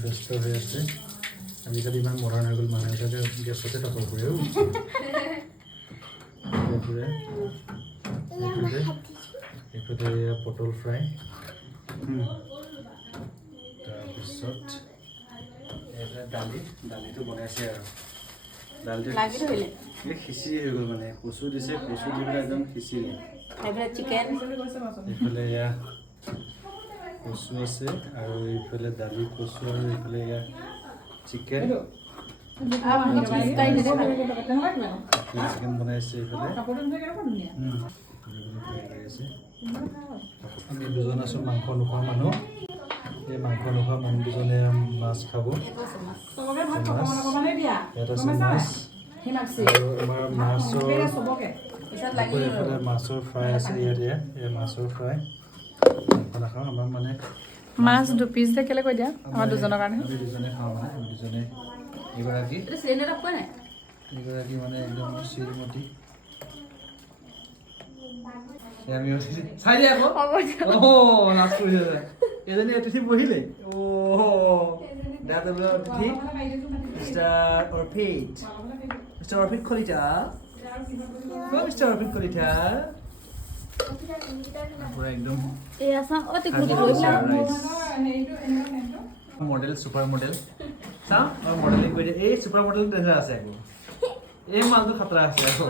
ব্যস্ত হৈ আছে আজিকালি ইমান মডাৰ্ণ হৈ গ'ল মানুহ এটাকে গেছতে টকৰ ফুৰে এইফালে পটল ফ্ৰাই তাৰপিছত দালিটো বনাইছে আৰু দালিটো খিচিৰি হৈ গ'ল মানে কচু দিছে কচু দি পেলাই একদম খিচিৰি চিকেন এইফালে এয়া কচু আছে আৰু এইফালে দালি কচু আৰু এইফালে এয়া চিকেন চিকেন বনাইছে এইফালে আমি দুজন আছোঁ মাংস নোখোৱা মানুহ এই মাংস নোখোৱা মানুহ দুজনে মাছ খাব ইয়াত আছে মাছ আৰু আমাৰ মাছৰ ফ্ৰাই আছে ইয়াত এয়া মাছৰ ফ্ৰাই নাখাওঁ আমাৰ মানে মাছ 2 পিচ দে কেলে কৈ দিয়া আমাৰ দুজনৰ কাৰণে আমি দুজনে খাওঁ মানে আমি দুজনে এইগৰাকী মানে একদম শ্ৰীমতী আমি চাই দিয়া আকৌ লাষ্ট কৰি এজনী অতিথি বহিলে অতিথি মিষ্টাৰ অৰ্পিত কলিতা মিষ্টাৰ অৰ্পিত কলিতা পুৰা একদম মডেল ছুপাৰ মডেল চাওঁ মডেলিং কৰি দিয়ে এই ছুপাৰ মডেল ডেঞ্জাৰ আছে আকৌ এই মালটো খাতৰা আছে আকৌ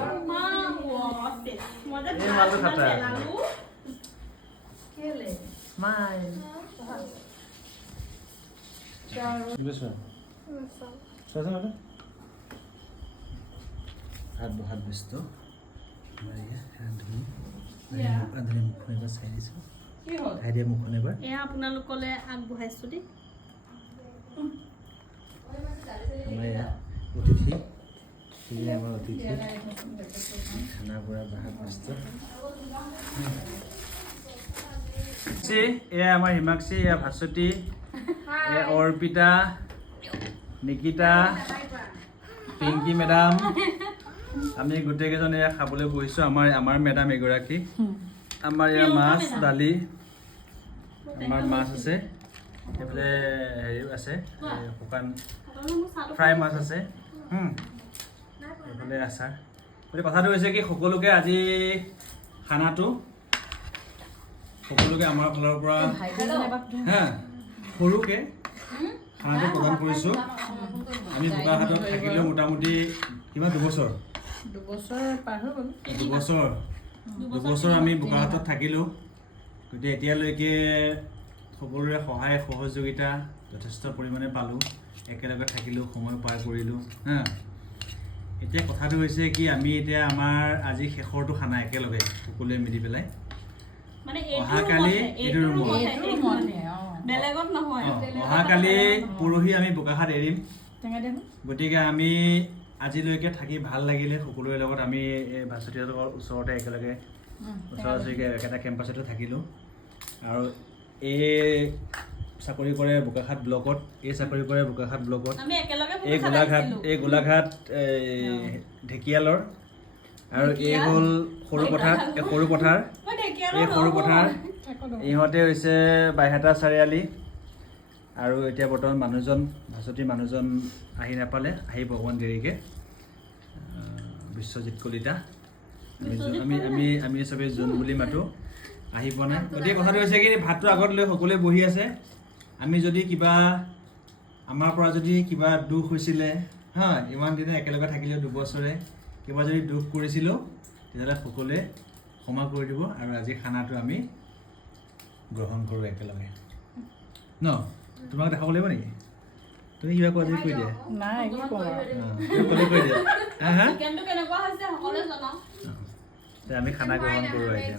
এই মালটো খাতৰা আছে ভাত বস্তু ৰান্ধনি মুখখন এবাৰ চাই দিছোঁ খাই দিয়া মুখখন এবাৰ এয়া আপোনালোকলে আগবঢ়াইছো দেই আমাৰ এয়া অতিথি আমাৰ অতিথি খানা পৰা ভাত বস্তু এয়া আমাৰ হিমাক্ষী এয়া ভাস্বতী এয়া অৰ্পিতা নিকিতা পিংকি মেডাম আমি গোটেইকেইজন এয়া খাবলৈ বহিছোঁ আমাৰ মেডাম এগৰাকী আমাৰ ইয়াৰ মাছ দালি আমাৰ মাছ আছে এইফালে হেৰিও আছে শুকান ফ্ৰাই মাছ আছে এইফালে আচাৰ গতিকে কথাটো হৈছে কি সকলোকে আজি খানাটো সকলোকে আমাৰ ফালৰ পৰা সৰুকৈ খানাটো প্ৰদান কৰিছোঁ আমি বোকাখাটত থাকিলেও মোটামুটি কিমান দুবছৰ আমি বোকাখাটত থাকিলোঁ গতিকে এতিয়ালৈকে সকলোৰে সহায় সহযোগিতা যথেষ্ট পৰিমাণে পালোঁ একেলগে থাকিলোঁ সময় পাৰ কৰিলোঁ এতিয়া কথাটো হৈছে কি আমি এতিয়া আমাৰ আজি শেষৰটো খানা একেলগে সকলোৱে মিলি পেলাই অহাকালি অহাকালি পৰহি আমি বোকাখাট এৰিম গতিকে আমি আজিলৈকে থাকি ভাল লাগিলে সকলোৰে লগত আমি এই ভাস্বতীহঁতৰ ওচৰতে একেলগে ওচৰা-ওচৰিকৈ একেটা কেম্পাছতে থাকিলোঁ আৰু এই চাকৰি কৰে বোকাখাট ব্লকত এই গোলাঘাট ঢেকিয়ালৰ আৰু এই হ'ল সৰু পথাৰ ইহঁতে হৈছে বাইহাটা চাৰিআলি আৰু এতিয়া বৰ্তমান ভাস্বতীৰ মানুহজন আহি নাপালে আহি ভগৱান দেৰিকৈ বিশ্বজিৎ কলিতা আমি চবেই জোন বুলি মাতোঁ আহি পোৱা নাই গতিকে কথাটো হৈছে কি ভাতটো আগত লৈ সকলোৱে বহি আছে আমি যদি কিবা আমাৰ পৰা যদি কিবা দুখ হৈছিলে ইমান দিনে একেলগে থাকিলেও দুবছৰে কিবা যদি দুখ কৰিছিলোঁ তেতিয়াহ'লে সকলোৱে ক্ষমা কৰি দিব আৰু আজি খানাটো আমি গ্ৰহণ কৰোঁ একেলগে ন তোমাক দেখাব লাগিব নেকি তুমি কিবা কোৱা যদি কৈ দিয়া কৈ দিয়া আমি খানা গ্ৰহণ কৰোঁ এতিয়া